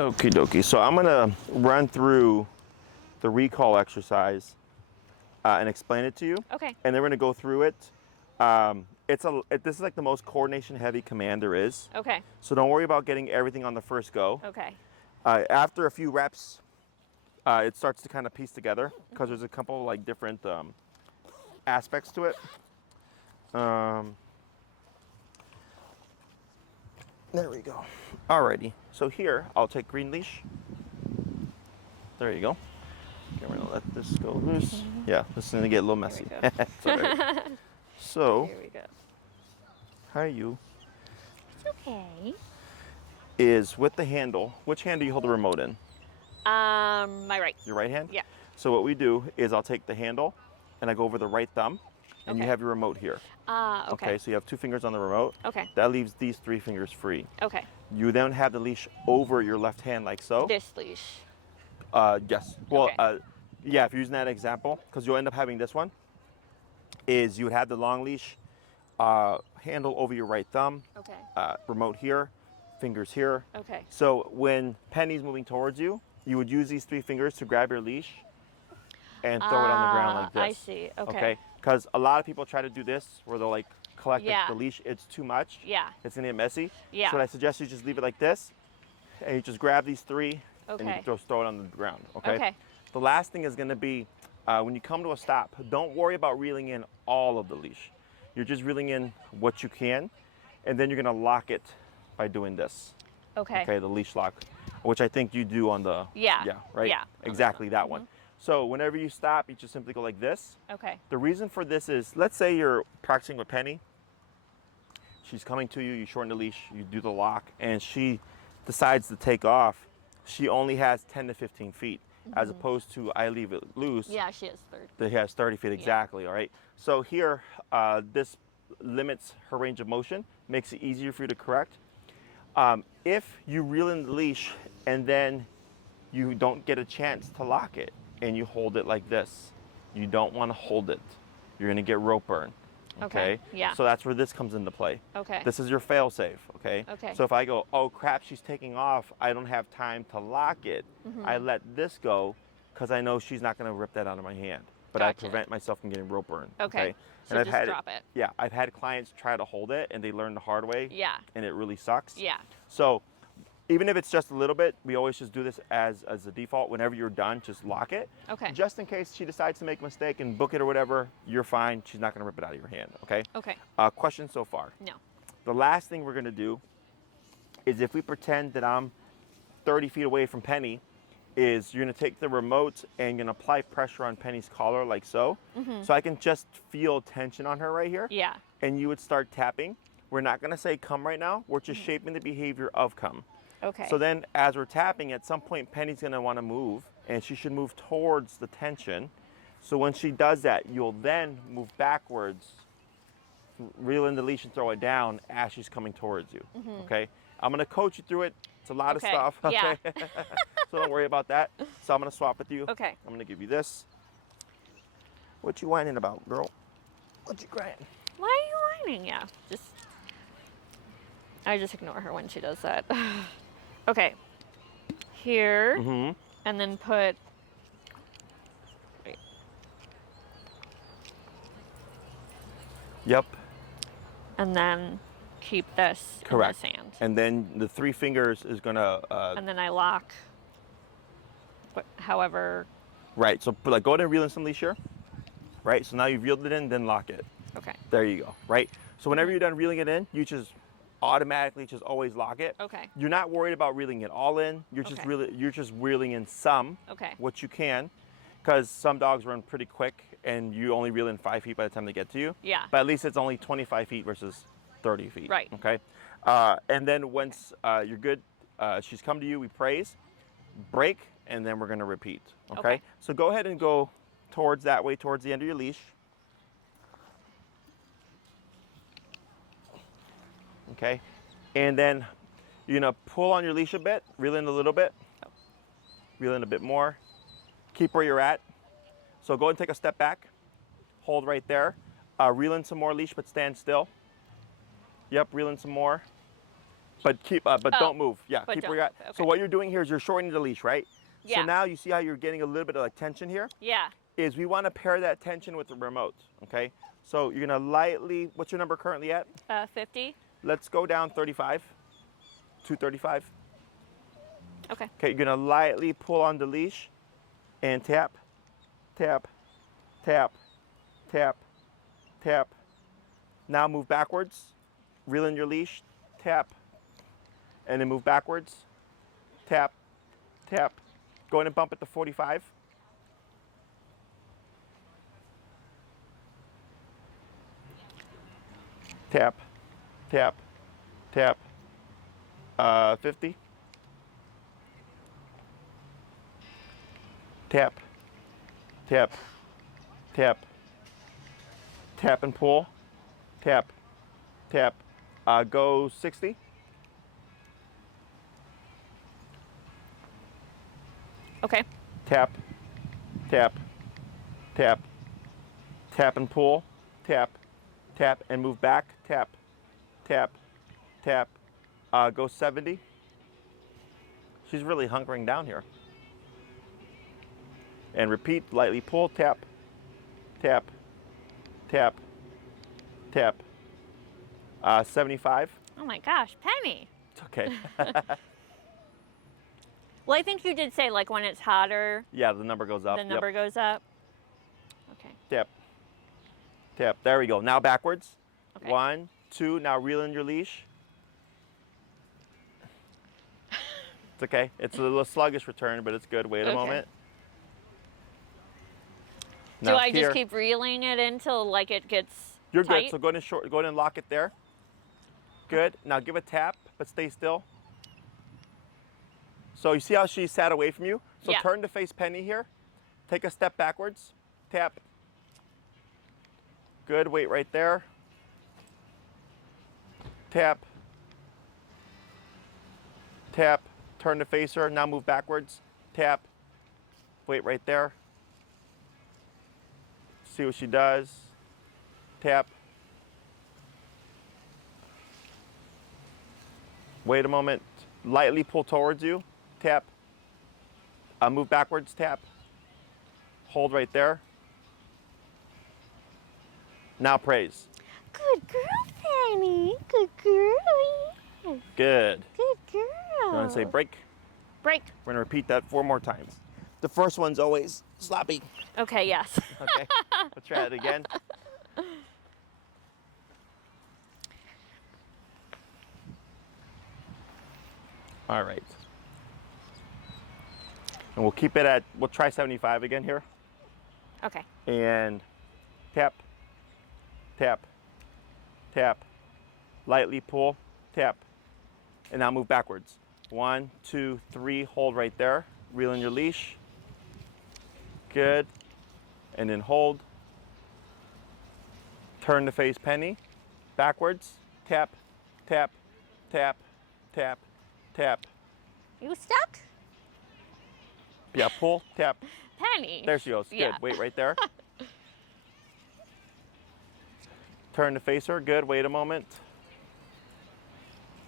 Okie dokie. So I'm gonna run through the recall exercise and explain it to you. Okay. And then we're gonna go through it. This is like the most coordination heavy command there is. Okay. So don't worry about getting everything on the first go. Okay. After a few reps, it starts to kind of piece together because there's a couple like different aspects to it. There we go. Alrighty. So here, I'll take green leash. There you go. Okay, we're gonna let this go loose. Yeah, this is gonna get a little messy. It's all right. So, Here we go. how you It's okay. is with the handle. Which hand do you hold the remote in? My right. Your right hand? Yeah. So what we do is I'll take the handle and I go over the right thumb and you Okay. have your remote here. Okay. Okay, so you have 2 fingers on the remote. Okay. That leaves these 3 fingers free. Okay. You then have the leash over your left hand like so. This leash. Yes. Well, Okay. yeah, if you're using that example, because you'll end up having this one, is you would have the long leash handle over your right thumb, Okay. remote here, fingers here. Okay. So when Penny's moving towards you, you would use these 3 fingers to grab your leash and throw it on the ground like this. I see. Okay. Because a lot of people try to do this where they'll like collect Yeah. the leash. It's too much. Yeah. It's gonna get messy. Yeah. So what I suggest you just leave it like this, and you just grab these 3 and Okay. you just throw it on the ground. Okay. Okay. The last thing is gonna be when you come to a stop. Don't worry about reeling in all of the leash. You're just reeling in what you can, and then you're gonna lock it by doing this. Okay. Okay, the leash lock, which I think you do on the Yeah. right? Yeah. Exactly that one. So whenever you stop, you just simply go like this. Okay. The reason for this is, let's say you're practicing with Penny. She's coming to you, you shorten the leash, you do the lock, and she decides to take off. She only has 10 to 15 feet, as opposed to I leave it loose. Yeah, she is 30. That has 30 feet exactly, all right? So here, this limits her range of motion, makes it easier for you to correct. If you reel in the leash and then you don't get a chance to lock it and you hold it like this, you don't want to hold it. You're gonna get rope burn. Okay. Yeah. So that's where this comes into play. Okay. This is your fail safe. Okay. Okay. So if I go, oh crap, she's taking off, I don't have time to lock it. I let this go because I know she's not going to rip that out of my hand. But I Gotcha. prevent myself from getting rope burn. Okay. So And just drop it. Yeah, I've had clients try to hold it and they learn the hard way. Yeah. And it really sucks. Yeah. So even if it's just a little bit, we always just do this as a default. Whenever you're done, just lock it. Okay. Just in case she decides to make a mistake and book it or whatever, you're fine. She's not going to rip it out of your hand. Okay. Okay. Question so far. No. The last thing we're going to do is if we pretend that I'm 30 feet away from Penny, is you're going to take the remote and you're going to apply pressure on Penny's collar like so. So I can just feel tension on her right here. Yeah. And you would start tapping. We're not going to say come right now. We're just shaping the behavior of come. Okay. So then as we're tapping, at some point Penny's going to want to move and she should move towards the tension. So when she does that, you'll then move backwards, reel in the leash and throw it down as she's coming towards you. Okay. I'm going to coach you through it. It's a lot of stuff. Yeah. Okay. So don't worry about that. So I'm going to swap with you. Okay. I'm going to give you this. What you whining about, girl? What you crying? Why are you whining? Yeah. I just ignore her when she does that. Okay. Here. And then put. Wait. Yep. And then keep this Correct. in this hand. And then the 3 fingers is going to... and then I lock. However. Right. So like go ahead and reel in some leash here. Right. So now you've reeled it in, then lock it. Okay. There you go. Right. So whenever you're done reeling it in, you just automatically just always lock it. Okay. You're not worried about reeling it all in. You're just reeling in some. Okay. What you can, because some dogs run pretty quick and you only reel in 5 feet by the time they get to you. Yeah. But at least it's only 25 feet versus 30 feet. Right. Okay. And then once you're good, she's come to you, we praise, break, and then we're going to repeat. Okay? So go ahead and go towards that way, towards the end of your leash. Okay. And then you're going to pull on your leash a bit, reel in a little bit, reel in a bit more, keep where you're at. So go ahead and take a step back, hold right there, reel in some more leash, but stand still. Yep, reel in some more. But keep, but don't move. Yeah, but keep don't where you're at. move, okay. So what you're doing here is you're shortening the leash, right? Yeah. So now you see how you're getting a little bit of like tension here? Yeah. Is we want to pair that tension with the remote, okay? So you're gonna lightly, what's your number currently at? 50. Let's go down 35, 235. Okay. Okay, you're gonna lightly pull on the leash and tap, tap, tap, tap, tap. Now move backwards, reel in your leash, tap, and then move backwards, tap, tap. Go in and bump it to 45. Tap, tap, tap. 50. Tap, tap, tap, tap and pull, tap, tap. Go 60. Okay. Tap, tap, tap, tap and pull, tap, tap and move back, tap, tap, tap. Go 70. She's really hunkering down here. And repeat, lightly pull, tap, tap, tap, tap. 75. Oh my gosh, Penny. It's okay. Well, I think you did say like when it's hotter, Yeah, the number goes up. the number goes up. Okay. Tap, tap. There we go. Now backwards. Okay. 1, 2. Now reel in your leash. It's okay. It's a little sluggish return, but it's good. Wait a Okay. moment. Do Now I here, just keep reeling it until like it gets You're tight? good. So go ahead and go ahead and lock it there. Good. Now give a tap, but stay still. So you see how she sat away from you? So Yeah. turn to face Penny here. Take a step backwards. Tap. Good. Wait right there. Tap. Tap. Turn to face her. Now move backwards. Tap. Wait right there. See what she does. Tap. Wait a moment. Lightly pull towards you. Tap. Move backwards. Tap. Hold right there. Now praise. Good girl, Penny. Good girl. Good. Good You girl. want to say break? Break. We're going to repeat that 4 more times. The first one's always sloppy. Okay, yes. Okay. Let's try it again. All right. And we'll keep it at, we'll try 75 again here. Okay. And tap, tap, tap. Lightly pull, tap. And now move backwards. 1, 2, 3, hold right there. Reel in your leash. Good. And then hold. Turn to face Penny. Backwards. Tap, tap, tap, tap, tap. You stuck? Yeah, pull, tap. Penny. There she goes. Yeah. Good. Wait right there. Turn to face her. Good. Wait a moment.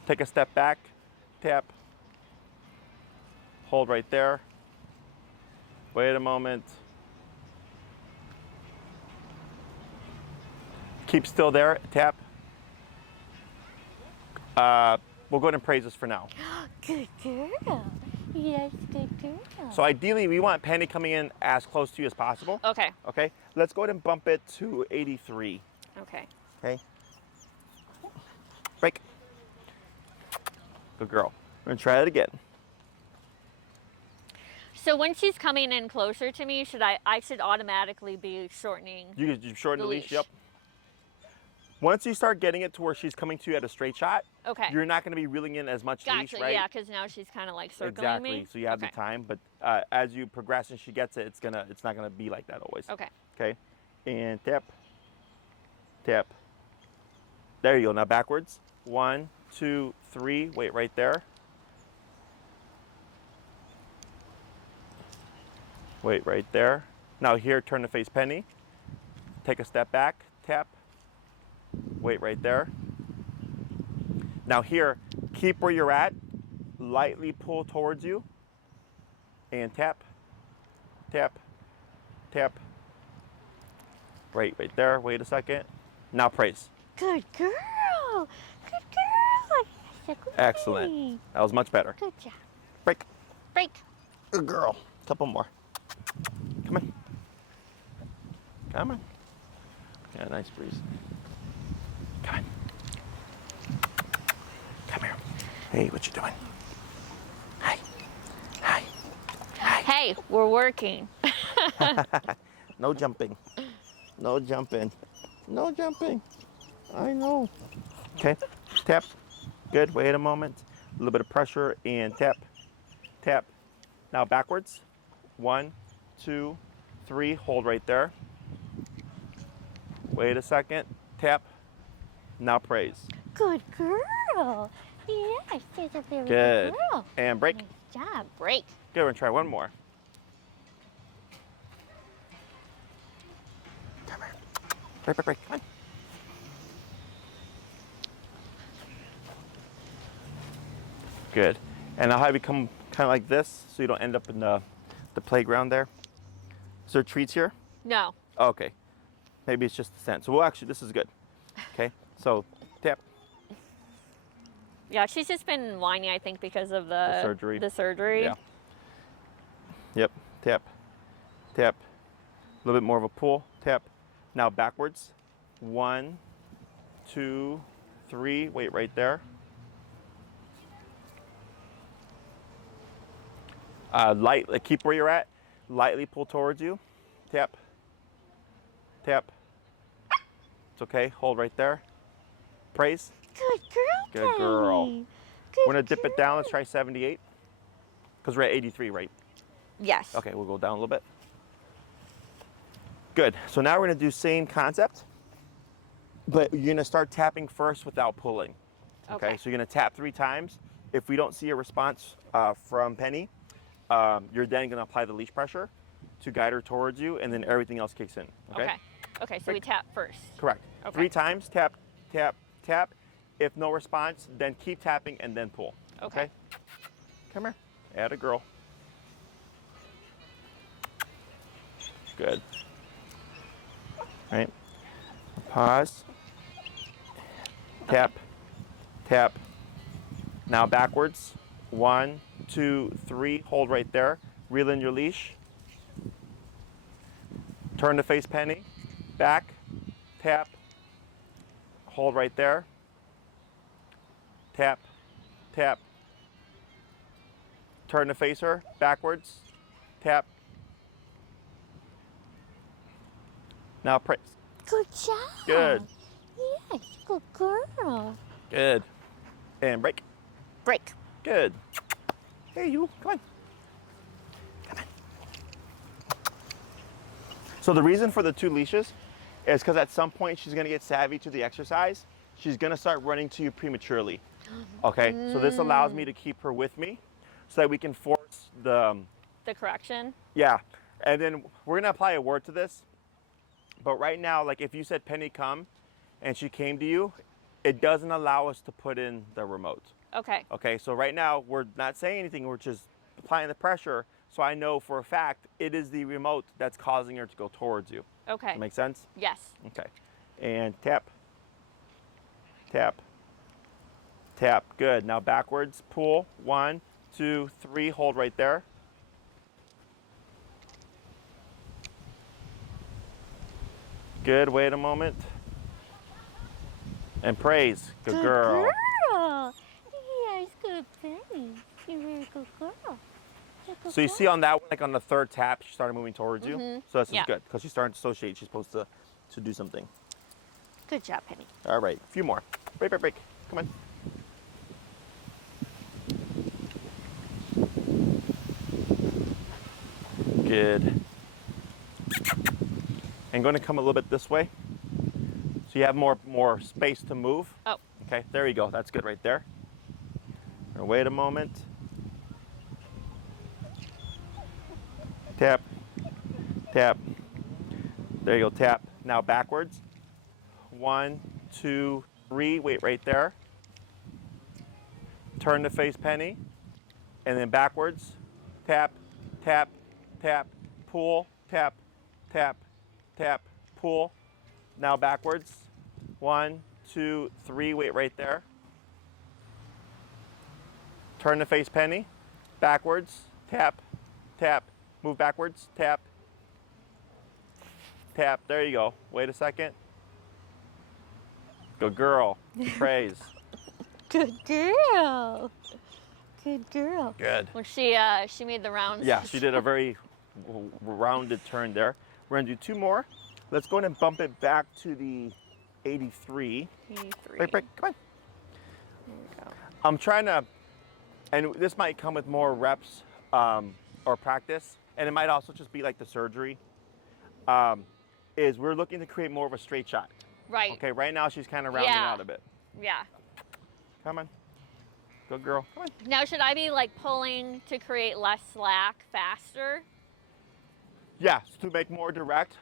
Take a step back. Tap. Hold right there. Wait a moment. Keep still there. Tap. We'll go ahead and praise this for now. Good girl. Yes, good girl. So ideally, we want Penny coming in as close to you as possible. Okay. Okay. Let's go ahead and bump it to 83. Okay. Okay. Break. Good girl. We're gonna try it again. So when she's coming in closer to me, I should automatically be shortening. You can shorten the leash. leash. Yep. Once you start getting it to where she's coming to you at a straight shot, Okay. you're not going to be reeling in as much leash, Gotcha. right? Yeah, because now she's kind of like circling Exactly. me. So you have Okay. the time, but as you progress and she gets it, it's not gonna be like that always. Okay. Okay. And tap, tap. There you go. Now backwards. 1, 2, 3. Wait right there. Wait right there. Now here, turn to face Penny. Take a step back. Tap. Wait right there. Now here, Keep where you're at. Lightly pull towards you. And tap, tap, tap. Right there. Wait a second. Now praise. Good girl. Good girl. Yes, good Excellent. baby. That was much better. Good job. Break. Break. Good girl. Couple more. Come on. Come on. Yeah, nice breeze. Come on. Come here. Hey, what you doing? Hi. Hi. Hi. Hey, we're working. No jumping. No jumping. No jumping. I know. Okay. Tap. Good. Wait a moment. A little bit of pressure and tap. Tap. Now backwards. 1, 2, 3. Hold right there. Wait a second. Tap. Now praise. Good girl. Yes, she's a very Good. good girl. And break. Nice job. Break. Good. We're gonna try one more. Come here. Break. Come on. Good. And I'll have you come kind of like this so you don't end up in the playground there. Is there treats here? No. Okay. Maybe it's just the scent. So, well, actually, this is good. Okay. So, tap. Yeah, she's just been whining, I think, because of the surgery. The surgery. Yeah. Yep. Tap. Tap. A little bit more of a pull. Tap. Now backwards. 1, 2, 3. Wait right there. Keep where you're at. Lightly pull towards you. Tap. Tap. It's okay. Hold right there. Praise. Good girl. Good girl. Daddy. We're gonna dip it down. Let's try 78. Because we're at 83, right? Yes. Okay, we'll go down a little bit. Good. So now we're gonna do same concept, but you're gonna start tapping first without pulling. Okay. So you're gonna tap 3 times. If we don't see a response from Penny, you're then gonna apply the leash pressure to guide her towards you, and then everything else kicks in. Okay. Okay. So we tap first. Correct. Okay. 3 times. Tap, tap, tap. If no response, then keep tapping and then pull. Okay. Come here. Add a girl. Good. Right. Pause. Tap. Tap. Now backwards. 1, 2, 3. Hold right there. Reel in your leash. Turn to face Penny. Back. Tap. Hold right there. Tap. Tap. Turn to face her. Backwards. Tap. Now praise. Good job. Good. Yes, good girl. Good. And break. Break. Good. Hey, you. Come on. Come on. So the reason for the 2 leashes is because at some point she's going to get savvy to the exercise. She's going to start running to you prematurely. Okay? So this allows me to keep her with me so that we can force the correction. Yeah. And then we're going to apply a word to this. But right now, like if you said Penny come and she came to you, it doesn't allow us to put in the remote. Okay. Okay, so right now we're not saying anything, we're just applying the pressure. So I know for a fact it is the remote that's causing her to go towards you. Okay. That make sense? Yes. Okay. And tap, tap, tap. Good. Now backwards, pull. 1, 2, 3. Hold right there. Good. Wait a moment. And praise. Good girl. Girl. Yes, good baby. You're a very good girl. So you see on that one, like on the 3rd tap, she started moving towards you. So this is good because she's starting to associate. She's supposed to do something. Good job, Penny. All right, a few more. Break. Come on. Good. And going to come a little bit this way, so you have more space to move. Oh. Okay, there you go. That's good right there. Now wait a moment. Tap, tap. There you go, tap. Now backwards. 1, 2, 3. Wait right there. turn to face Penny, and then backwards, tap, tap, tap, pull, tap, tap, tap, pull. Now backwards, 1, 2, 3, wait right there. Turn to face Penny, backwards, tap, tap, move backwards, tap, tap, there you go. Wait a second. Good girl, praise. Good girl. Good girl. Good. Well, she made the rounds. Yeah, she did a very rounded turn there. We're gonna do 2 more. Let's go ahead and bump it back to the 83. 83. Break, break, come on. There we go. I'm trying to, and this might come with more reps or practice, and it might also just be like the surgery, is we're looking to create more of a straight shot. Right. Okay, right now she's kind of rounding out a bit. Yeah. Come on. Good girl. Come on. Now, should I be like pulling to create less slack faster? Yes, to make more direct.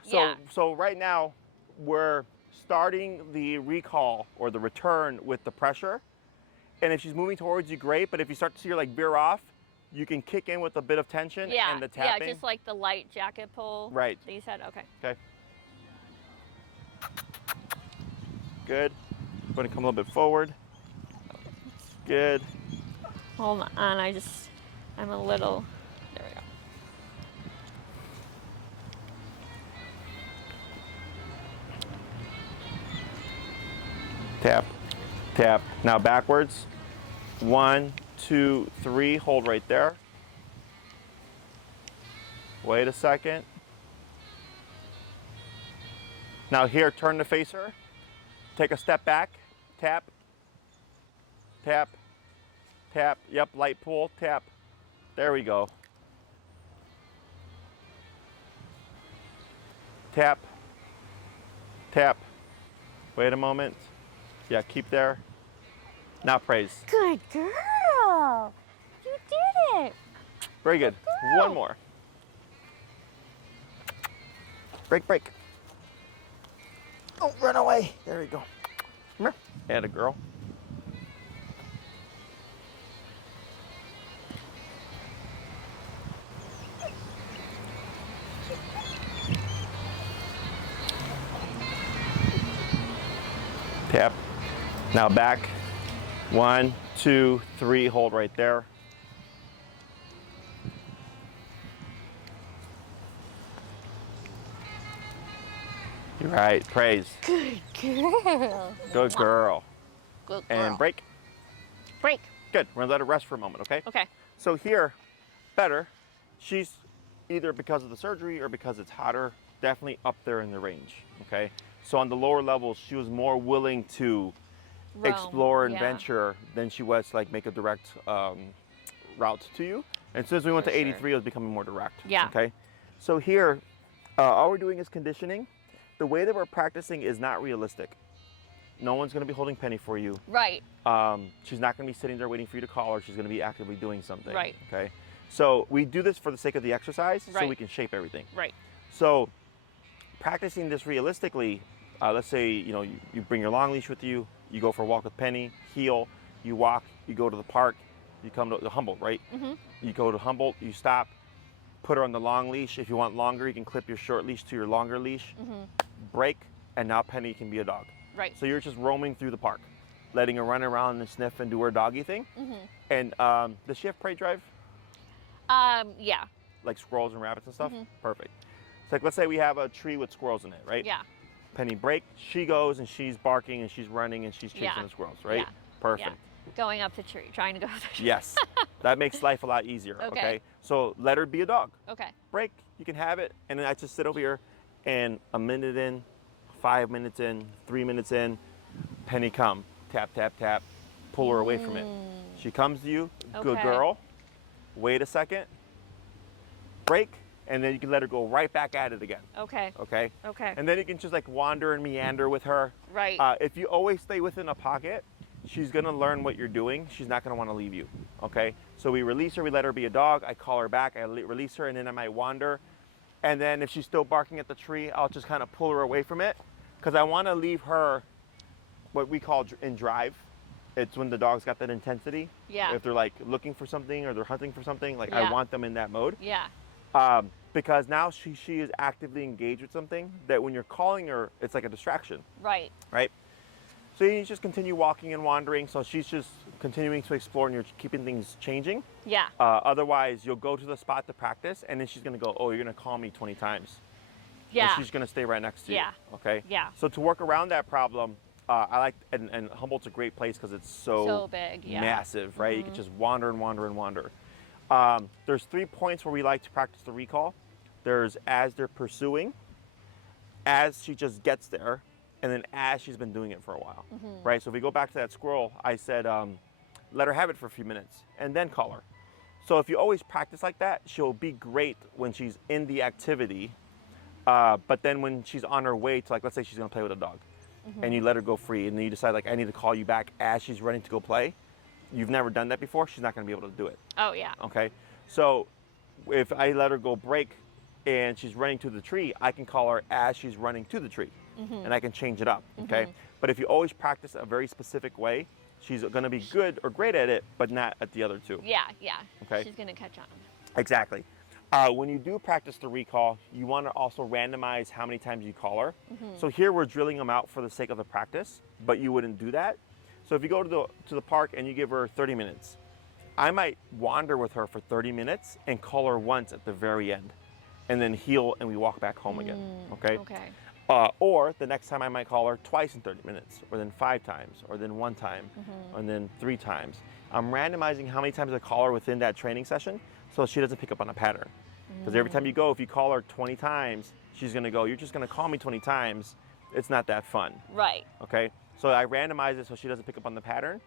So right now we're starting the recall or the return with the pressure. And if she's moving towards you, great. But if you start to see her like veer off, you can kick in with a bit of tension and the tapping. Yeah, just like the light jacket pull. Right. That you said, okay. Okay. Good. I'm going to come a little bit forward. Good. Hold on, I'm a little, there we go. Tap, tap. Now backwards. 1, 2, 3. Hold right there. Wait a second. Now here, turn to face her. Take a step back. Tap, tap, tap. Yep, light pull, tap. There we go. Tap, tap. Wait a moment. Yeah, keep there. Now praise. Good girl. You did it. Very good. girl. One more. Break, break. Oh, run away. There we go. Come here. Atta girl. Tap. Now back. 1, 2, 3. Hold right there. You're right. Praise. Good girl. Good girl. Good girl. And break. Break. Good. We're gonna let her rest for a moment, okay? Okay. So here, better. She's either because of the surgery or because it's hotter, definitely up there in the range, okay? So on the lower levels, she was more willing to Roam, explore and yeah. venture than she was to like make a direct route to you. And since we went For to sure. 83, it was becoming more direct. Yeah. Okay. So here, all we're doing is conditioning. The way that we're practicing is not realistic. No one's going to be holding Penny for you. Right. She's not going to be sitting there waiting for you to call her. She's going to be actively doing something. Right. Okay. So we do this for the sake of the exercise, so Right. we can shape everything. Right. So practicing this realistically, let's say you bring your long leash with you. You go for a walk with Penny, heel, you walk, you go to the park, you come to Humboldt, right? Mm-hmm. You go to Humboldt, you stop, put her on the long leash. If you want longer, you can clip your short leash to your longer leash, Mm-hmm. break, and now Penny can be a dog. Right. So you're just roaming through the park, letting her run around and sniff and do her doggy thing. Mm-hmm. And does she have prey drive? Yeah. Like squirrels and rabbits and stuff? Mhm. Perfect. So like, let's say we have a tree with squirrels in it, right? Yeah. Penny break, she goes and she's barking and she's running and she's chasing Yeah. the squirrels, right? Yeah. Perfect. Yeah. Going up the tree, trying to go up the tree. Yes. That makes life a lot easier, Okay. okay? So let her be a dog. Okay. Break, you can have it, and then I just sit over here and a minute in, 5 minutes in, 3 minutes in, Penny come, tap, tap, tap, pull her away from it. She comes to you, good Okay. girl, wait a second, break, and then you can let her go right back at it again, Okay. okay? Okay. And then you can just like wander and meander with her. Right. If you always stay within a pocket, she's gonna learn what you're doing. She's not gonna wanna leave you, okay? So we release her, we let her be a dog, I call her back, I release her, and then I might wander. And then if she's still barking at the tree, I'll just kind of pull her away from it, because I wanna leave her what we call in drive. It's when the dog's got that intensity. Yeah. If they're like looking for something or they're hunting for something, like Yeah. I want them in that mode. Yeah. Because now she is actively engaged with something that when you're calling her, it's like a distraction, Right. right? So you just continue walking and wandering. So she's just continuing to explore and you're keeping things changing. Yeah. Otherwise, you'll go to the spot to practice and then she's going to go, oh, you're going to call me 20 times. Yeah. And she's going to stay right next to you. Yeah. Okay? Yeah. So to work around that problem, I like, and Humboldt's a great place because it's so big. Yeah. massive, right? You can just wander and wander and wander. There's 3 points where we like to practice the recall. There's as they're pursuing, as she just gets there, and then as she's been doing it for a while, right? So if we go back to that squirrel, I said, let her have it for a few minutes and then call her. So if you always practice like that, she'll be great when she's in the activity. But then when she's on her way to, like, let's say she's gonna play with a dog and you let her go free and then you decide, like, I need to call you back as she's running to go play. You've never done that before, she's not gonna be able to do it. Oh, yeah. Okay? So if I let her go break and she's running to the tree, I can call her as she's running to the tree and I can change it up, okay? But if you always practice a very specific way, she's gonna be good or great at it, but not at the other two. Yeah, yeah. Okay. She's gonna catch on. Exactly. When you do practice the recall, you wanna also randomize how many times you call her. So here we're drilling them out for the sake of the practice, but you wouldn't do that. So if you go to the park and you give her 30 minutes, I might wander with her for 30 minutes and call her once at the very end and then heel and we walk back home again, okay? Okay. Or the next time I might call her twice in 30 minutes, or then 5 times, or then 1 time, and then 3 times. I'm randomizing how many times I call her within that training session so she doesn't pick up on a pattern. Because every time you go, if you call her 20 times, she's gonna go, you're just gonna call me 20 times. It's not that fun, Right. okay? So I randomize it so she doesn't pick up on the pattern.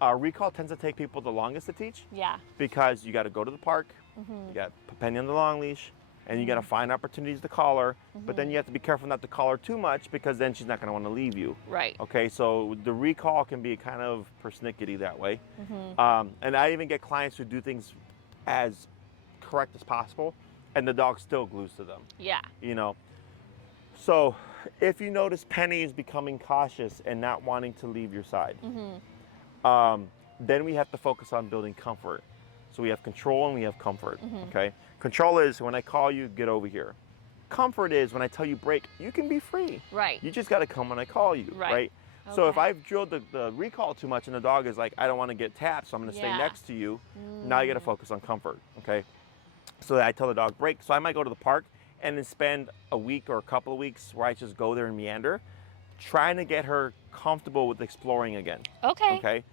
Recall tends to take people the longest to teach Yeah. because you gotta go to the park, you gotta put Penny on the long leash, and you gotta find opportunities to call her, but then you have to be careful not to call her too much because then she's not gonna wanna leave you. Right. Okay, so the recall can be kind of persnickety that way. And I even get clients who do things as correct as possible, and the dog still glues to them, Yeah. you know. So if you notice Penny is becoming cautious and not wanting to leave your side, then we have to focus on building comfort. So we have control and we have comfort, okay? Control is when I call you, get over here. Comfort is when I tell you break, you can be free. Right. You just gotta come when I call you, Right. right? So if Okay. I've drilled the recall too much and the dog is like, I don't wanna get tapped, so I'm gonna stay Yeah. next to you, now you gotta focus on comfort, okay? So I tell the dog break. So I might go to the park and then spend a week or a couple of weeks where I just go there and meander, trying to get her comfortable with exploring again. Okay. Okay.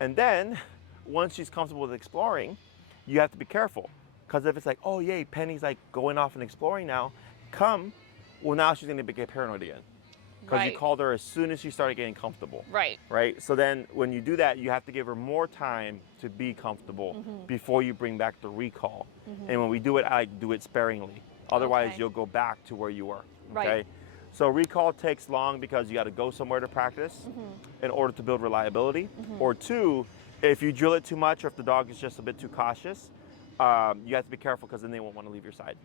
And then once she's comfortable with exploring, you have to be careful. Because if it's like, oh yay, Penny's like going off and exploring now, well now she's gonna get paranoid again. Because Right. you called her as soon as she started getting comfortable. Right. Right? So then when you do that, you have to give her more time to be comfortable before you bring back the recall. And when we do it, I do it sparingly. Otherwise, Okay. you'll go back to where you were. Right. Okay? So recall takes long because you got to go somewhere to practice in order to build reliability. Or 2, if you drill it too much or if the dog is just a bit too cautious, you have to be careful because then they won't want to leave your side.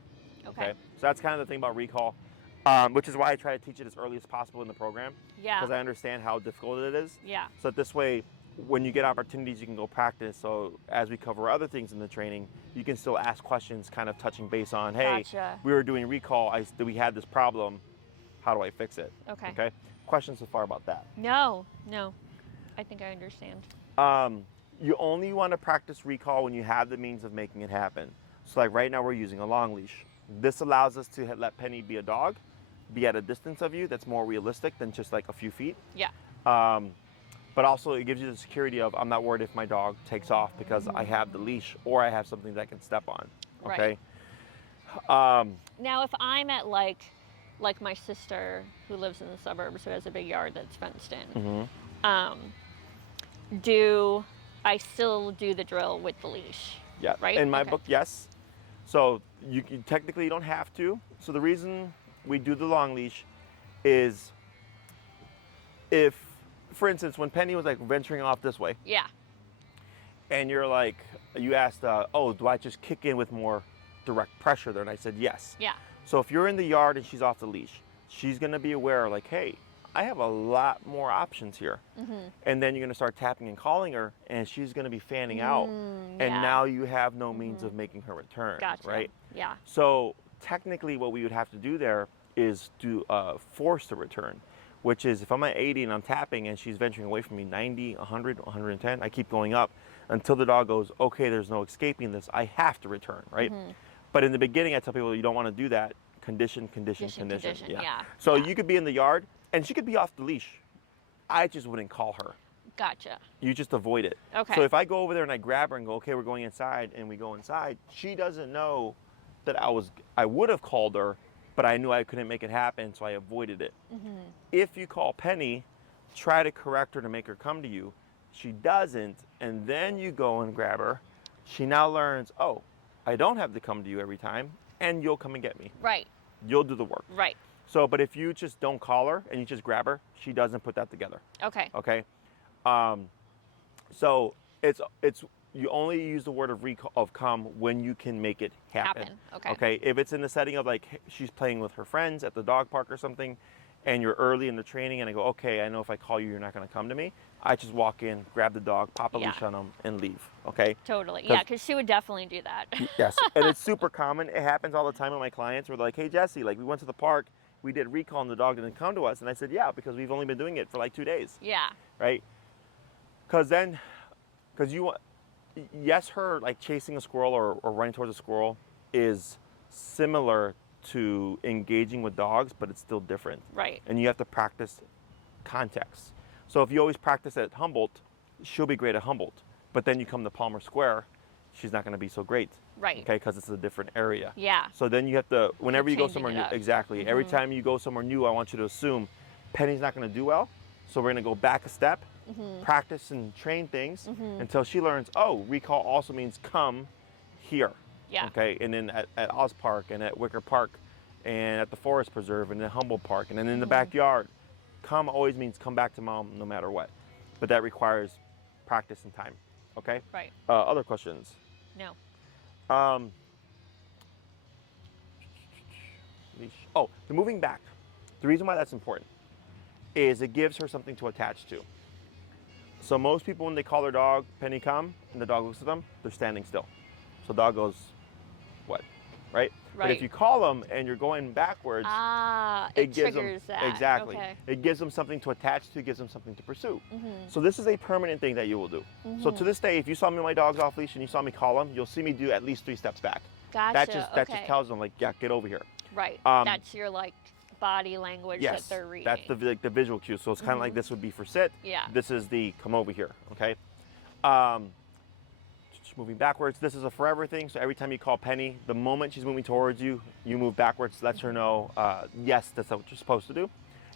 Okay. So that's kind of the thing about recall, which is why I try to teach it as early as possible in the program. Yeah. Because I understand how difficult it is. Yeah. So that this way, when you get opportunities, you can go practice. So as we cover other things in the training, you can still ask questions kind of touching base on, hey, Gotcha. we were doing recall, we had this problem, how do I fix it? Okay. Okay? Questions so far about that? No. I think I understand. You only want to practice recall when you have the means of making it happen. So like right now we're using a long leash. This allows us to let Penny be a dog, be at a distance of you that's more realistic than just like a few feet. Yeah. But also it gives you the security of I'm not worried if my dog takes off because I have the leash or I have something that I can step on. Okay. Now, if I'm at like my sister who lives in the suburbs who has a big yard that's fenced in, do I still do the drill with the leash? Yeah. Right? In my Okay. book, yes. So you technically you don't have to. So the reason we do the long leash is if, for instance, when Penny was like venturing off this way, Yeah. and you're like, you asked, oh, do I just kick in with more direct pressure there? And I said yes. Yeah. So if you're in the yard and she's off the leash, she's gonna be aware like, hey, I have a lot more options here. And then you're gonna start tapping and calling her, and she's gonna be fanning out, and yeah. now you have no means of making her return, Gotcha. right? Yeah. So technically what we would have to do there is to force the return, which is if I'm at 80 and I'm tapping and she's venturing away from me 90, 100, 110, I keep going up until the dog goes, okay, there's no escaping this, I have to return, right? But in the beginning, I tell people you don't want to do that. Condition. Yeah. So yeah. you could be in the yard and she could be off the leash. I just wouldn't call her. Gotcha. You just avoid it. Okay. So if I go over there and I grab her and go, okay, we're going inside, and we go inside, she doesn't know that I would have called her, but I knew I couldn't make it happen, so I avoided it. If you call Penny, try to correct her to make her come to you. She doesn't, and then you go and grab her. She now learns, oh, I don't have to come to you every time, and you'll come and get me. Right. You'll do the work. Right. So, but if you just don't call her and you just grab her, she doesn't put that together. Okay. Okay. So it's you only use the word of come when you can make it happen. Okay. Okay. If it's in the setting of like she's playing with her friends at the dog park or something, and you're early in the training, and I go, okay, I know if I call you, you're not going to come to me. I just walk in, grab the dog, pop a leash on him, and leave. Okay. Totally. Yeah, because she would definitely do that. Yes, and it's super common. It happens all the time with my clients. Where they're like, hey Jesse, like we went to the park, we did recall, and the dog didn't come to us, and I said, yeah, because we've only been doing it for like 2 days. Yeah. Right. Because you want, yes, her like chasing a squirrel or running towards a squirrel is similar to engaging with dogs, but it's still different. Right. And you have to practice context. So if you always practice at Humboldt, she'll be great at Humboldt. But then you come to Palmer Square, she's not going to be so great. Right. Okay, because it's a different area. Yeah. So then you have to, whenever you go Changing somewhere it new, up. exactly. Every time you go somewhere new, I want you to assume Penny's not going to do well. So we're going to go back a step, practice and train things until she learns, oh, recall also means come here. Yeah. Okay, and then at Oz Park and at Wicker Park and at the Forest Preserve and at Humboldt Park and then in the backyard, come always means come back to mom no matter what. But that requires practice and time. Okay? Right. Other questions? No. Leash. Oh, the moving back. The reason why that's important is it gives her something to attach to. So most people, when they call their dog, Penny come, and the dog looks at them, they're standing still. So dog goes, what? Right? But if you call them and you're going backwards, it gives triggers them, that. exactly. Okay. It gives them something to attach to, gives them something to pursue. So this is a permanent thing that you will do. So to this day, if you saw me with my dog's off leash and you saw me call him, you'll see me do at least 3 steps back. Gotcha. That just tells them like, yeah, get over here. Right. That's your like body language Yes, that they're reading. that's the visual cue. So it's kind of like this would be for sit. Yeah. This is the come over here. Okay. Just moving backwards. This is a forever thing. So every time you call Penny, the moment she's moving towards you, you move backwards. Lets her know, yes, that's what you're supposed to do.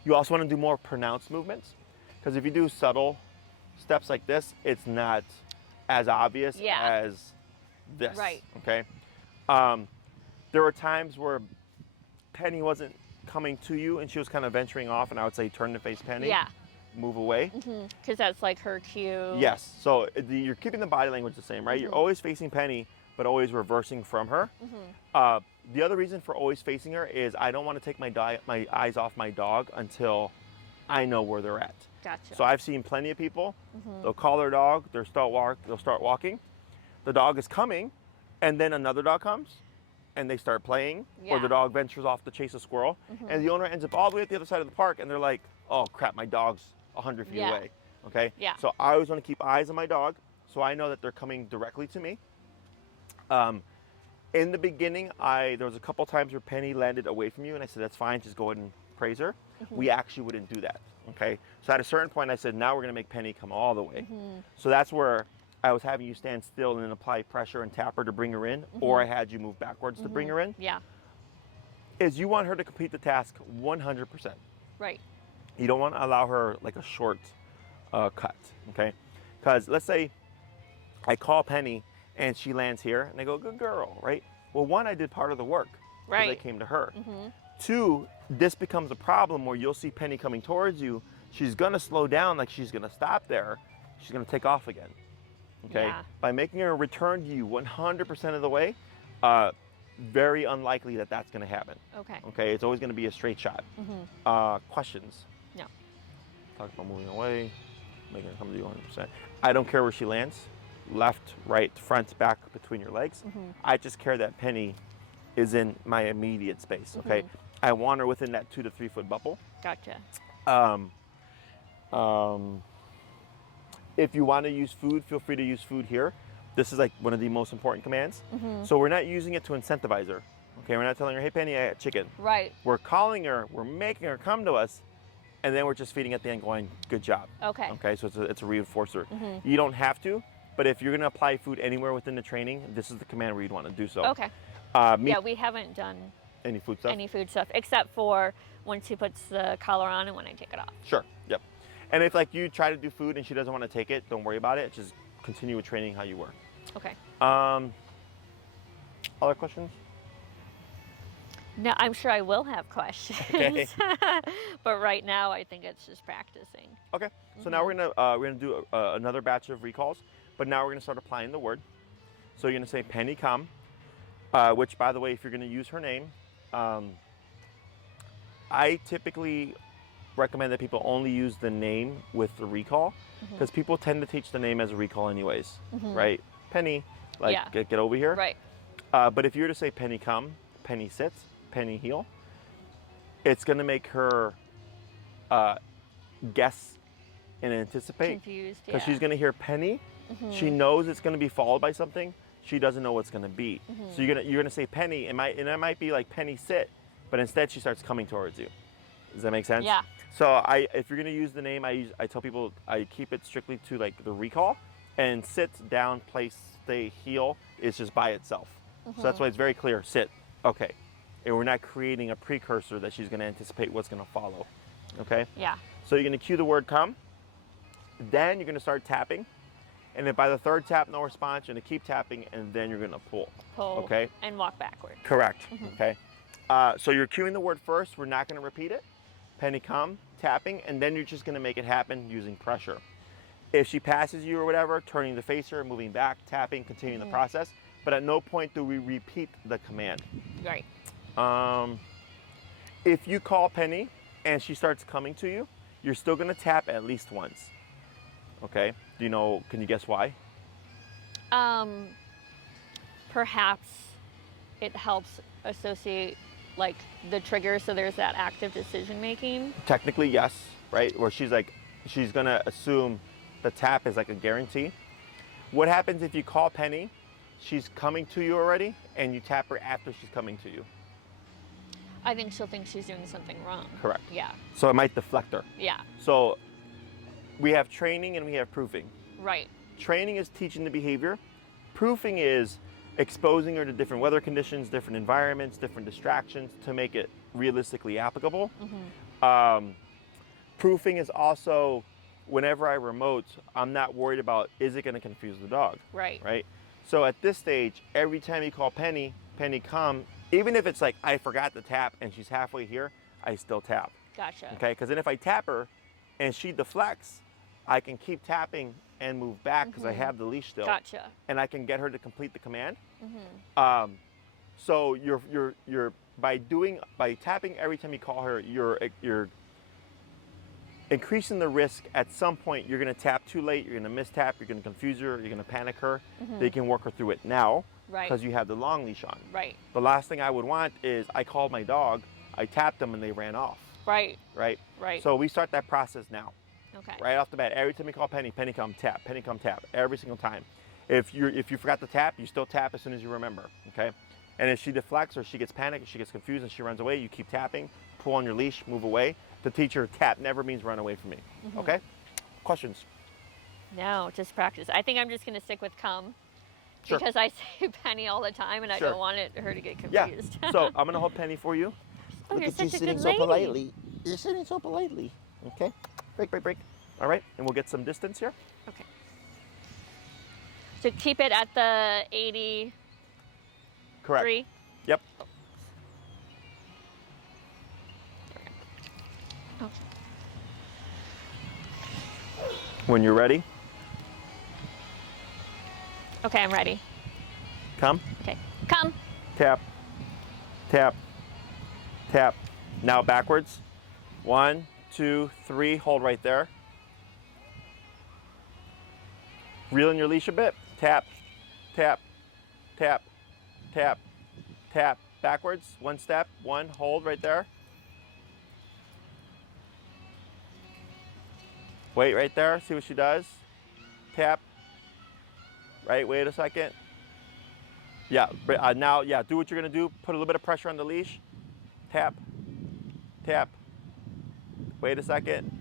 You also want to do more pronounced movements, because if you do subtle steps like this, it's not as obvious as this. Right. Okay. There were times where Penny wasn't coming to you and she was kind of venturing off, and I would say turn to face Penny. Yeah. Move away. Because that's like her cue. Yes. So you're keeping the body language the same, right? You're always facing Penny, but always reversing from her. The other reason for always facing her is I don't want to take my eyes off my dog until I know where they're at. Gotcha. So I've seen plenty of people. They'll call their dog. They'll start walking. The dog is coming, and then another dog comes, and they start playing, or the dog ventures off to chase a squirrel, and the owner ends up all the way at the other side of the park, and they're like, oh crap, my dog's 100 feet away. Okay. Yeah. So I always want to keep eyes on my dog, so I know that they're coming directly to me. In the beginning, there was a couple times where Penny landed away from you, and I said, that's fine, just go ahead and praise her. We actually wouldn't do that. Okay. So at a certain point, I said, now we're going to make Penny come all the way. So that's where I was having you stand still and then apply pressure and tap her to bring her in, or I had you move backwards to bring her in. Yeah. Is you want her to complete the task 100%. Right. You don't want to allow her like a short cut, okay? Because let's say I call Penny and she lands here, and I go, good girl, right? Well, one, I did part of the work. Right. I came to her. 2, this becomes a problem where you'll see Penny coming towards you. She's gonna slow down, like she's gonna stop there. She's gonna take off again, okay? Yeah. By making her return to you 100% of the way, very unlikely that that's gonna happen. Okay. Okay, it's always gonna be a straight shot. Questions? No. Talk about moving away, making her come to you 100%. I don't care where she lands, left, right, front, back, between your legs. I just care that Penny is in my immediate space, okay? I want her within that 2 to 3 foot bubble. Gotcha. If you want to use food, feel free to use food here. This is like one of the most important commands. So we're not using it to incentivize her. Okay, we're not telling her, hey Penny, I got chicken. Right. We're calling her, we're making her come to us, and then we're just feeding at the end going, good job. Okay. Okay, so it's a reinforcer. You don't have to, but if you're gonna apply food anywhere within the training, this is the command where you'd want to do so. Okay. Yeah, we haven't done any food stuff? any food stuff, except for when she puts the collar on and when I take it off. Sure, yep. And if like you try to do food and she doesn't want to take it, don't worry about it. Just continue with training how you were. Okay. Other questions? No, I'm sure I will have questions. Okay. But right now, I think it's just practicing. Okay. So now we're gonna do another batch of recalls, but now we're gonna start applying the word. So you're gonna say Penny come, which by the way, if you're gonna use her name, I typically recommend that people only use the name with the recall, because people tend to teach the name as a recall anyways, right? Penny, like Yeah. get over here. Right. But if you were to say Penny come, Penny sits, Penny heel, it's gonna make her guess and anticipate, Confused, because yeah. she's gonna hear Penny. She knows it's gonna be followed by something. She doesn't know what's gonna be. So you're gonna say Penny, and it might be like Penny sit, but instead she starts coming towards you. Does that make sense? Yeah. So if you're gonna use the name, I tell people I keep it strictly to like the recall, and sit, down, place, stay, heel is just by itself. So that's why it's very clear. Sit. Okay. And we're not creating a precursor that she's gonna anticipate what's gonna follow. Okay. Yeah. So you're gonna cue the word come. Then you're gonna start tapping, and then by the third tap, no response, you're gonna keep tapping, and then you're gonna pull. Pull. Okay. And walk backward. Correct. Okay. So you're cueing the word first. We're not gonna repeat it. Penny come, tapping, and then you're just gonna make it happen using pressure. If she passes you or whatever, turning to face her, moving back, tapping, continuing the process. But at no point do we repeat the command. Right. If you call Penny and she starts coming to you, you're still gonna tap at least once. Okay? Do you know, can you guess why? Perhaps it helps associate like the trigger, so there's that active decision making. Technically, yes, right? Where she's gonna assume the tap is like a guarantee. What happens if you call Penny, she's coming to you already, and you tap her after she's coming to you? I think she'll think she's doing something wrong. Correct. Yeah. So it might deflect her. Yeah. So we have training and we have proofing. Right. Training is teaching the behavior. Proofing is exposing her to different weather conditions, different environments, different distractions to make it realistically applicable. Proofing is also, whenever I remote, I'm not worried about, is it gonna confuse the dog? Right. Right? So at this stage, every time you call Penny, Penny come, even if it's like, I forgot to tap and she's halfway here, I still tap. Gotcha. Okay, because then if I tap her and she deflects, I can keep tapping and move back because I have the leash still. Gotcha. And I can get her to complete the command. So you're by tapping every time you call her, you're increasing the risk. At some point you're gonna tap too late, you're gonna mistap, you're gonna confuse her, you're gonna panic her. They can work her through it now Right. because you have the long leash on. Right. The last thing I would want is I called my dog, I tapped them and they ran off. Right. Right? Right. So we start that process now. Okay. Right off the bat, every time you call Penny, Penny come tap, Penny come tap, every single time. If you forgot to tap, you still tap as soon as you remember, okay? And if she deflects or she gets panicked, she gets confused and she runs away, you keep tapping, pull on your leash, move away. The teacher, tap never means run away from me, okay? Questions? No, just practice. I think I'm just gonna stick with come. Sure. Because I say Penny all the time and I Sure. don't want her to get Yeah, confused. so I'm gonna hold Penny for you. Oh, Look you're at you such a sitting good so lady. politely. You're sitting so politely, okay? Break, break, break. All right, and we'll get some distance here. Okay. So keep it at the 83. Correct. Yep. Oh. When you're ready, Okay, I'm ready. come, Okay. Come. tap, tap, tap. Now backwards. 1, 2, 3, hold right there. Reel in your leash a bit. Tap, tap, tap, tap, tap. Backwards, 1 step, 1, hold right there. Wait right there, see what she does. Tap. Right, wait a second. Yeah, now, yeah, do what you're gonna do. Put a little bit of pressure on the leash. Tap, tap. Wait a second.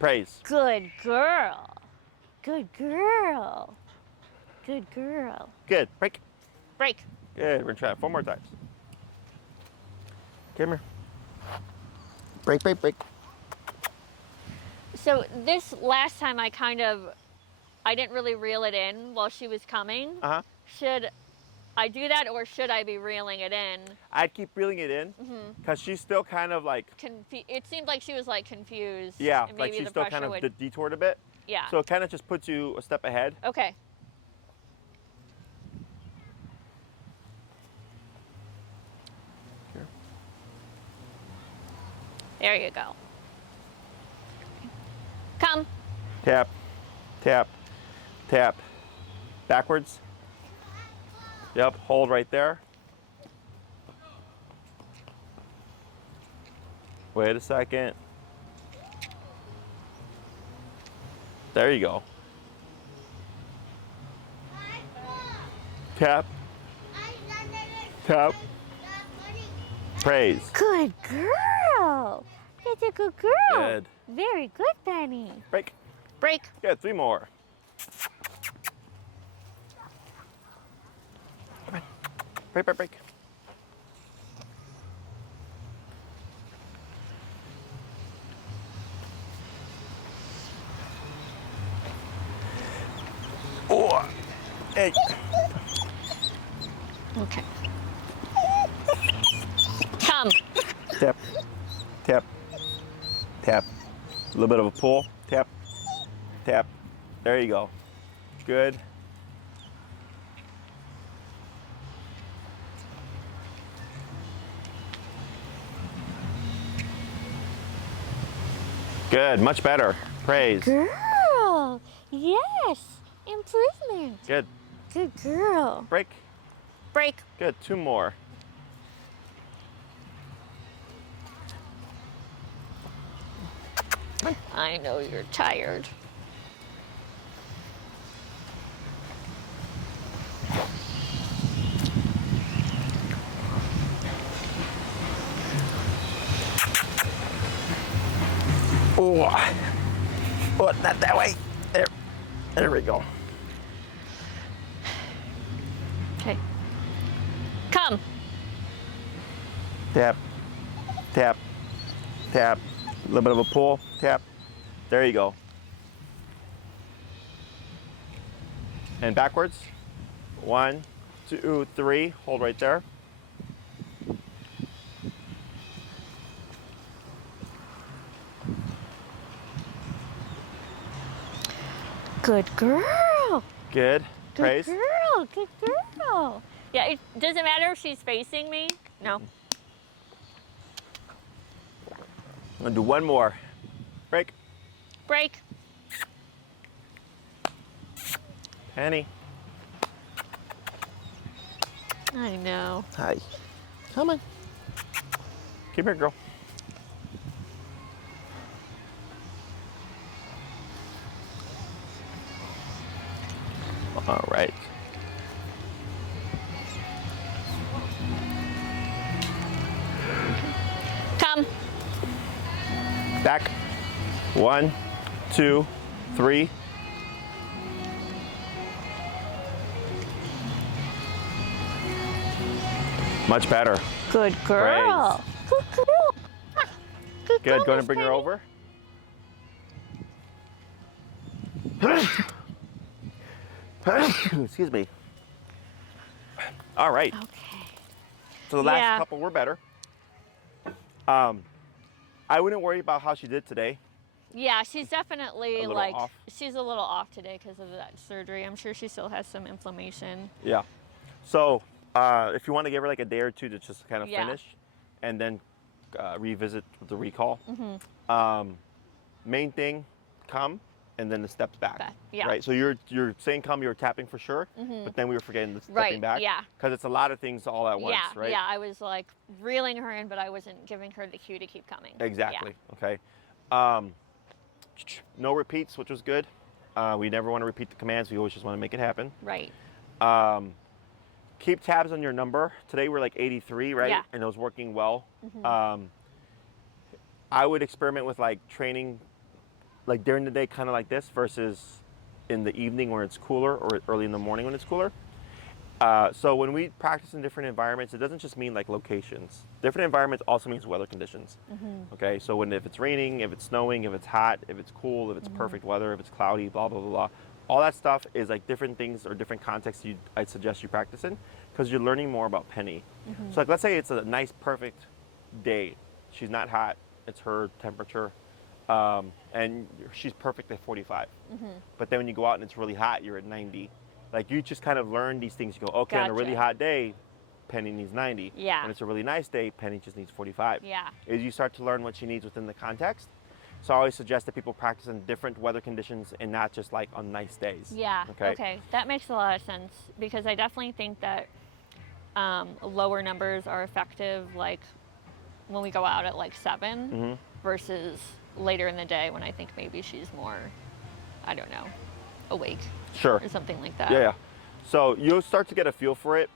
Praise. Good girl. Good girl. Good girl. Good, break. Break. Good, we're gonna try it 4 more times. Come here. Break, break, break. So this last time I didn't really reel it in while she was coming. Uh-huh. Should I do that or should I be reeling it in? I'd keep reeling it in because she's still kind of like, It seemed like she was like confused. yeah, and like maybe she's the still pressure kind of would... detoured a bit. Yeah. So it kind of just puts you a step ahead. Okay. Here. There you go. Come. Tap, tap, tap. Backwards. Yep, hold right there. Wait a second. There you go. Tap, tap, praise. Good girl. That's a good girl. Good. Very good, Benny. Break. Break. Good, 3 more. Come on. Break, break, break. Oh, hey. Okay. Come. Tap, tap, tap. A little bit of a pull. Tap, tap. There you go. Good. Good, much better. Praise. Girl. Yes. Improvement. Good. Good girl. Break. Break. Good, 2 more. I know you're tired. Oh, oh, not that way. There we go. Okay. Come. Tap, tap, tap. A little bit of a pull. Tap. There you go. And backwards. 1, 2, 3. Hold right there. Good girl. Good. Good Praise. girl. Good girl. Yeah, it doesn't matter if she's facing me. No. I'm gonna do 1 more. Break. Break. Penny. I know. Hi. Come on. Come here, girl. All right. Come. Back. 1, 2, 3. Much better. Good girl. Good girl. Ah, Good girl. Good. Going to Miss bring her Penny. over. Excuse me. All right. Okay. So the last Yeah. couple were better. I wouldn't worry about how she did today. Yeah, she's definitely A little like off. she's a little off today because of that surgery. I'm sure she still has some inflammation. Yeah. So if you want to give her like a day or two to just kind of Yeah. finish, and then revisit the recall. Main thing, come, and then the steps back. Yeah. Right. So you're saying come, you're tapping for sure, but then we were forgetting the stepping back. Yeah. Because it's a lot of things all at once, Yeah. right? Yeah. I was like reeling her in, but I wasn't giving her the cue to keep coming. Exactly. Okay. No repeats, which was good. We never want to repeat the commands. We always just want to make it happen. Right. Keep tabs on your number. Today we're like 83, right? Yeah. And it was working well. I would experiment with like training like during the day kind of like this versus in the evening where it's cooler or early in the morning when it's cooler. So when we practice in different environments, it doesn't just mean like locations. Different environments also means weather conditions. Okay, so if it's raining, if it's snowing, if it's hot, if it's cool, if it's perfect weather, if it's cloudy, blah, blah, blah, blah. All that stuff is like different things or different contexts I'd suggest you practice in because you're learning more about Penny. So like let's say it's a nice, perfect day. She's not hot, it's her temperature, and she's perfect at 45. But then when you go out and it's really hot, you're at 90. Like you just kind of learn these things. You go, okay, on a really hot day, Penny needs 90. Yeah. When it's a really nice day, Penny just needs 45. Yeah. As you start to learn what she needs within the context. So I always suggest that people practice in different weather conditions and not just like on nice days. Yeah. Okay. That makes a lot of sense because I definitely think that lower numbers are effective like when we go out at like 7 versus later in the day when I think maybe she's more, I don't know, awake. Sure. Or something like that. Yeah. So you'll start to get a feel for it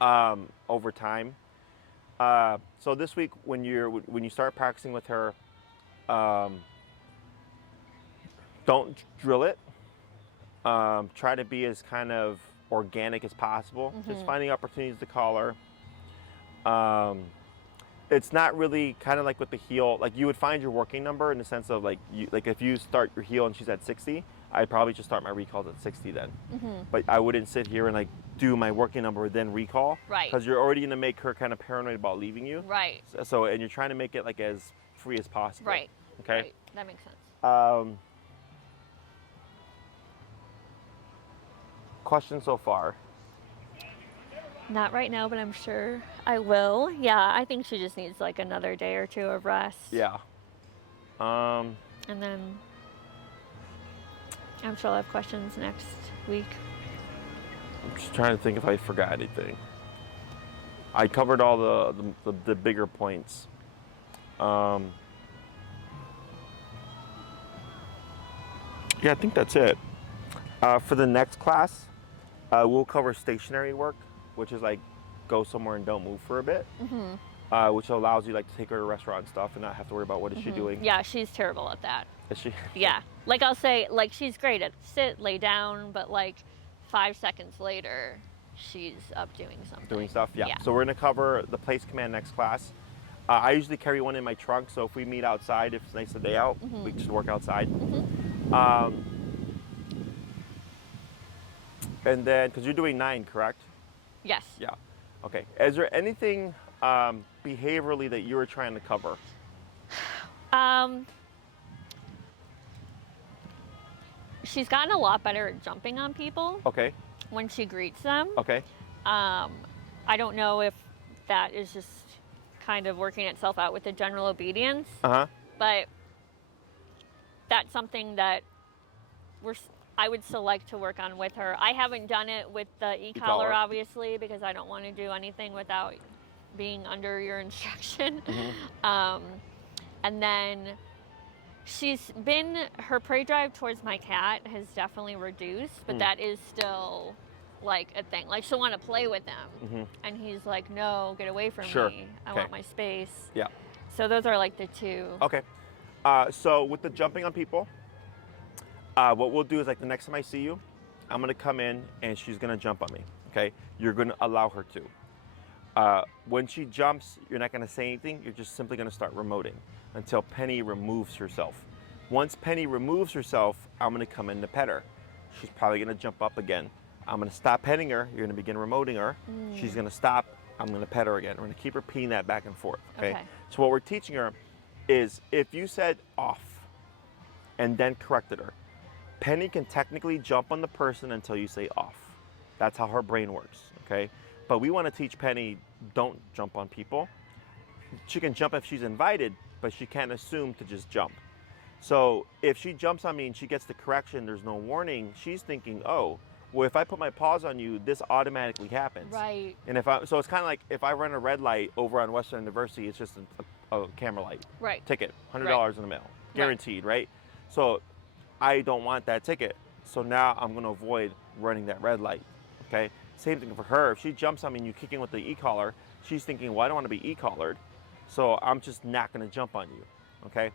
over time. So this week when you start practicing with her, don't drill it. Try to be as kind of organic as possible. Just finding opportunities to call her. It's not really kind of like with the heel, like you would find your working number in the sense of like if you start your heel and she's at 60, I'd probably just start my recalls at 60 then. But I wouldn't sit here and like do my working number then recall. Right. Because you're already gonna make her kind of paranoid about leaving you. Right. So and you're trying to make it like as free as possible. Right. Okay. Right. That makes sense. Question so far? Not right now, but I'm sure I will. Yeah, I think she just needs like another day or two of rest. Yeah. And then I'm sure I'll have questions next week. I'm just trying to think if I forgot anything. I covered all the bigger points. Yeah, I think that's it. For the next class, we'll cover stationary work, which is like go somewhere and don't move for a bit, which allows you like to take her to a restaurant and stuff and not have to worry about what is she doing. Yeah, she's terrible at that. Is she? Yeah, like I'll say, like she's great at sit, lay down, but like 5 seconds later, she's up doing something. Doing stuff, yeah. So we're gonna cover the place command next class. I usually carry one in my trunk, so if we meet outside, if it's nice a day out, we can just work outside. And then, because you're doing 9, correct? Yes. Yeah. Okay. Is there anything behaviorally that you were trying to cover? She's gotten a lot better at jumping on people. Okay. When she greets them. Okay. I don't know if that is just kind of working itself out with the general obedience. But that's something that I would select to work on with her. I haven't done it with the e-collar, obviously, because I don't want to do anything without being under your instruction. And then her prey drive towards my cat has definitely reduced, but that is still like a thing. Like she'll want to play with them. And he's like, no, get away from me. I want my space. Yeah. So those are like the two. Okay. So with the jumping on people, what we'll do is like the next time I see you, I'm gonna come in and she's gonna jump on me, okay? You're gonna allow her to. When she jumps, you're not gonna say anything, you're just simply gonna start remoting until Penny removes herself. Once Penny removes herself, I'm gonna come in to pet her. She's probably gonna jump up again. I'm gonna stop petting her, you're gonna begin remoting her. She's gonna stop, I'm gonna pet her again. We're gonna keep repeating that back and forth, okay? So what we're teaching her is if you said off and then corrected her, Penny can technically jump on the person until you say off. That's how her brain works, okay? But we want to teach Penny, don't jump on people. she can jump if she's invited, but she can't assume to just jump. So if she jumps on me and she gets the correction, there's no warning, she's thinking, oh, well, if I put my paws on you, this automatically happens. Right. And so it's kind of like if I run a red light over on Western University, it's just a camera light. Right. Ticket, $100 Right. in the mail, guaranteed, right? So I don't want that ticket. So now I'm going to avoid running that red light, okay? Same thing for her. If she jumps on me and you kick in with the e-collar, she's thinking, well, I don't want to be e-collared, so I'm just not going to jump on you, okay?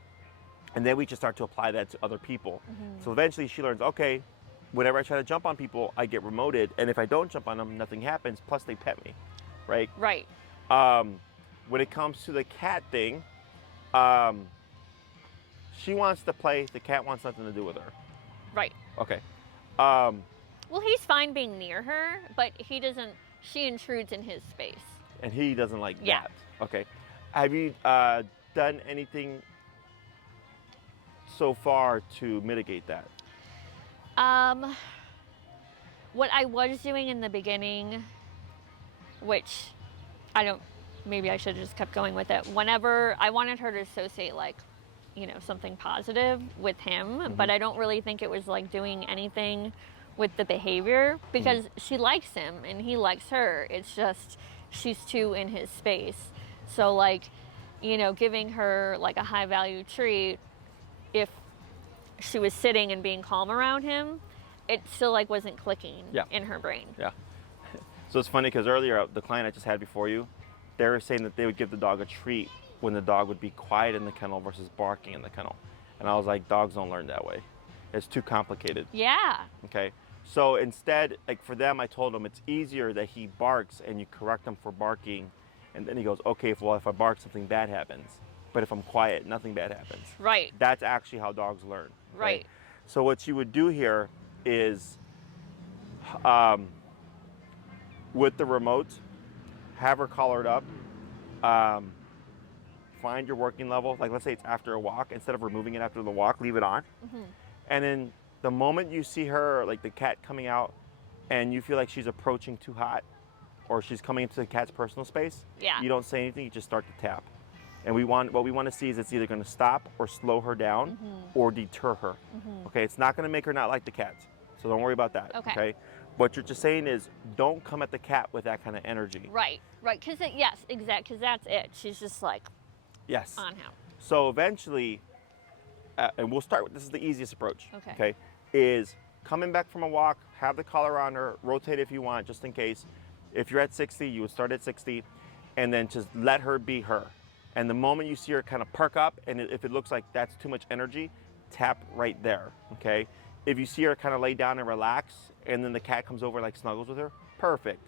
And then we just start to apply that to other people. So eventually she learns, okay, whenever I try to jump on people, I get remoted, and if I don't jump on them, nothing happens, plus they pet me, right? Right. When it comes to the cat thing, she wants to play, the cat wants nothing to do with her. Right. Okay. Well, he's fine being near her, but he doesn't, she intrudes in his space. And he doesn't like Yeah. that. Okay. Have you done anything so far to mitigate that? What I was doing in the beginning, which maybe I should have just kept going with it. Whenever I wanted her to associate like, something positive with him, but I don't really think it was like doing anything with the behavior because she likes him and he likes her. It's just she's too in his space. So like, giving her like a high value treat, if she was sitting and being calm around him, it still like wasn't clicking in her brain. Yeah. So it's funny because earlier the client I just had before you, they were saying that they would give the dog a treat when the dog would be quiet in the kennel versus barking in the kennel. And I was like, dogs don't learn that way. It's too complicated. Yeah. Okay. So instead, like for them, I told them it's easier that he barks and you correct him for barking. And then he goes, okay, well, if I bark, something bad happens. But if I'm quiet, nothing bad happens. Right. That's actually how dogs learn. Right. So what you would do here is, with the remote, have her collared up, find your working level. Like let's say it's after a walk, instead of removing it after the walk, leave it on. And then the moment you see her, like the cat coming out, and you feel like she's approaching too hot, or she's coming into the cat's personal space, you don't say anything, you just start to tap. And what we want to see is it's either going to stop or slow her down or deter her. Okay, it's not going to make her not like the cat. So don't worry about that. Okay. What you're just saying is don't come at the cat with that kind of energy. Right. Because yes, exactly. Because that's it. She's just like on him. So eventually, and we'll start with, this is the easiest approach. Okay. Is coming back from a walk, have the collar on her, rotate if you want, just in case. If you're at 60, you would start at 60, and then just let her be her. And the moment you see her kind of perk up, and if it looks like that's too much energy, tap right there, okay? If you see her kind of lay down and relax, and then the cat comes over and like snuggles with her, perfect.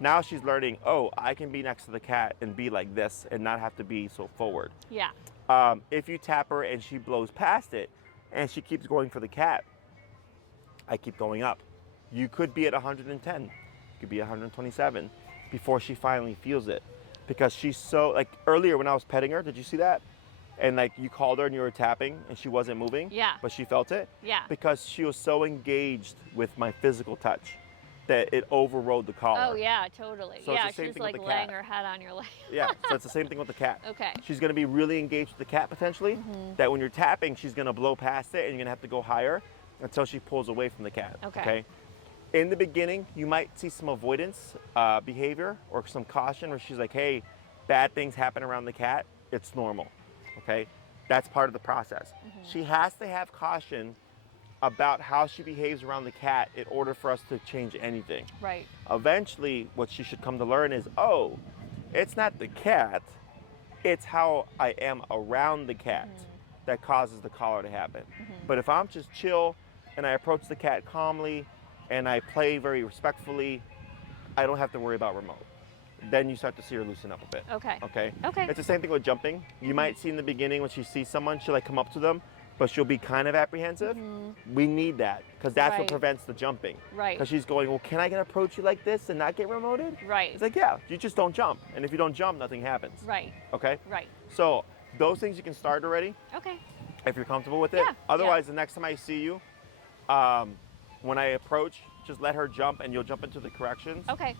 Now she's learning, oh, I can be next to the cat and be like this and not have to be so forward. Yeah. If you tap her and she blows past it, and she keeps going for the cat, I keep going up. You could be at 110, you could be 127 before she finally feels it. Because she's so, like earlier when I was petting her, did you see that? And like you called her and you were tapping and she wasn't moving? Yeah. But she felt it? Yeah. Because she was so engaged with my physical touch that it overrode the collar. Oh yeah, totally. So yeah, it's the same she's thing with like the laying cat. her head on your leg. Yeah, so it's the same thing with the cat. Okay. She's gonna be really engaged with the cat potentially, that when you're tapping, she's gonna blow past it and you're gonna have to go higher until she pulls away from the cat. Okay. In the beginning, you might see some avoidance behavior or some caution where she's like, hey, bad things happen around the cat, it's normal, okay? That's part of the process. She has to have caution about how she behaves around the cat in order for us to change anything. Right. Eventually, what she should come to learn is, oh, it's not the cat, it's how I am around the cat that causes the collar to happen. But if I'm just chill and I approach the cat calmly and I play very respectfully, I don't have to worry about remote. Then you start to see her loosen up a bit. Okay. Okay? Okay. It's the same thing with jumping. You might see in the beginning when she sees someone, she'll like come up to them, but she'll be kind of apprehensive. We need that because that's what Right. prevents the jumping. Right. Because she's going, well, can I approach you like this and not get remoted? Right. It's like, yeah, you just don't jump. And if you don't jump, nothing happens. Right. Okay? Right. So those things you can start already Okay. if you're comfortable with it. Yeah, Otherwise, the next time I see you, when I approach, just let her jump and you'll jump into the corrections. Okay.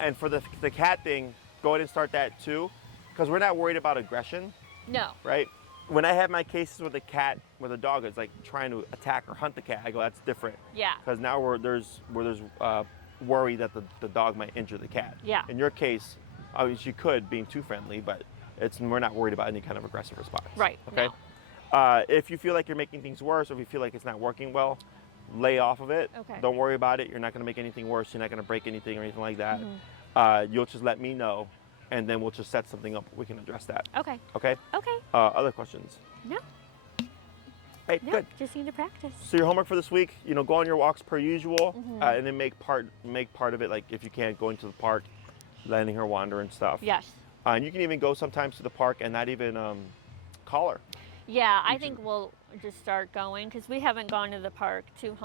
And for the cat thing, go ahead and start that too. because we're not worried about aggression, No. right? When I have my cases with a cat, with a dog is like trying to attack or hunt the cat, I go, that's different. Yeah. Because now there's worry that the dog might injure the cat. Yeah. In your case, she could, being too friendly, but we're not worried about any kind of aggressive response. Right. Okay. No. If you feel like you're making things worse, or if you feel like it's not working well, lay off of it. Okay. Don't worry about it. You're not going to make anything worse. You're not going to break anything or anything like that. You'll just let me know, and then we'll just set something up. We can address that. Okay. Okay. Okay. Other questions? No. Hey, No. good. Just need to practice. So your homework for this week, go on your walks per usual, and then make part of it, like if you can, going to the park, letting her wander and stuff. Yes. And you can even go sometimes to the park and not even call her. Yeah, I think we'll just start going because we haven't gone to the park too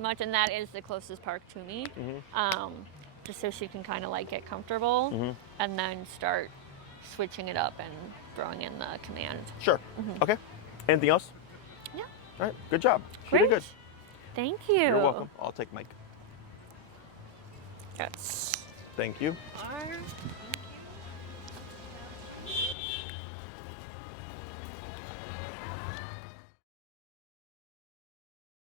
much, and that is the closest park to me. Just so she can kind of like get comfortable, and then start switching it up and throwing in the command. Sure. Okay. Anything else? Yeah. All right. Good job. She Great. did good. Thank you. You're welcome. I'll take Mike. Yes. Thank you.